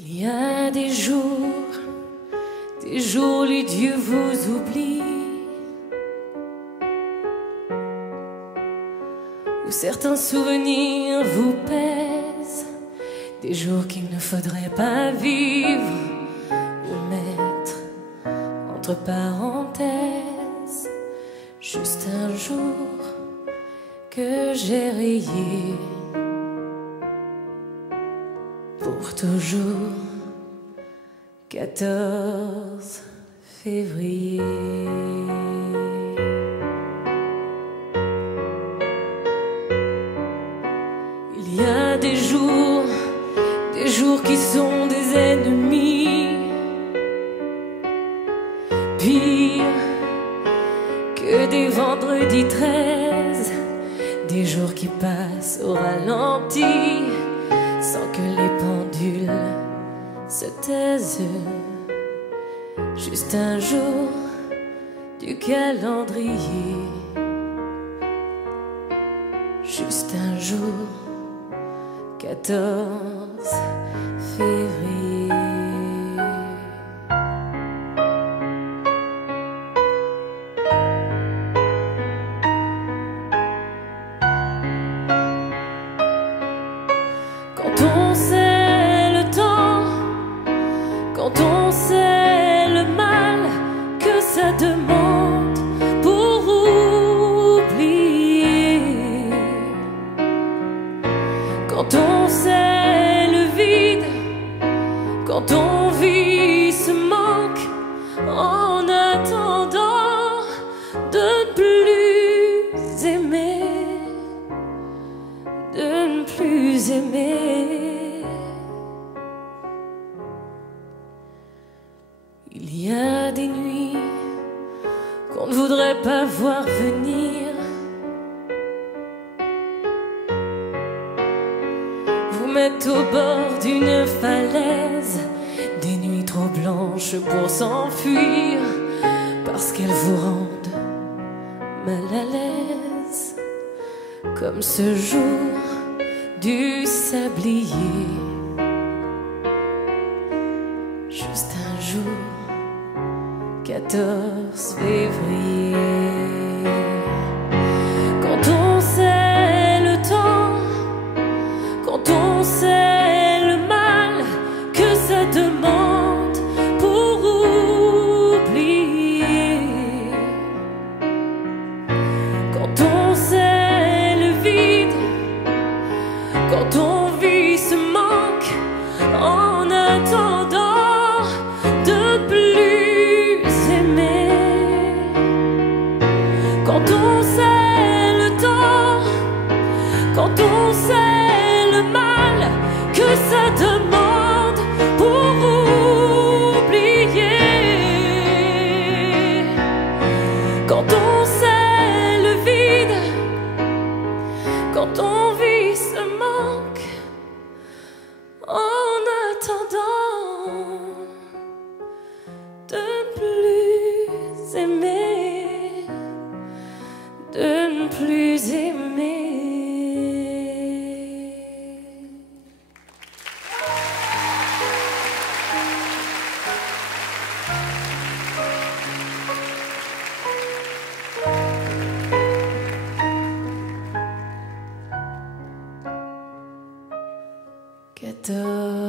Il y a des jours les dieux vous oublient, où certains souvenirs vous pèsent, des jours qu'il ne faudrait pas vivre ou mettre entre parenthèses. Juste un jour que j'ai rayé pour toujours. 14 février. Il y a des jours qui sont des ennemis, pire que des vendredis 13, des jours qui passent au ralenti sans que les pendules se taisent. Juste un jour du calendrier, juste un jour, 14 février. Quand on sait le temps, quand on sait le mal que ça demande pour oublier, quand on sait le vide, quand on vit ce manque, en attendant de ne plus aimer, de ne plus aimer. Il y a des nuits qu'on ne voudrait pas voir venir, vous mettre au bord d'une falaise, des nuits trop blanches pour s'enfuir, parce qu'elles vous rendent mal à l'aise, comme ce jour du sablier. Juste un jour, 14 février. Quand on sait le temps, quand on sait le mal que ça demande pour oublier, quand on sait le vide, quand on vit ce manque, en attendant de plus aimer, quand on sait le temps, quand on sait le mal que ça demande pour oublier, quand on sait le vide, quand on vit ce manque, en attendant de ne plus aimer, de ne plus aimer. Quatorze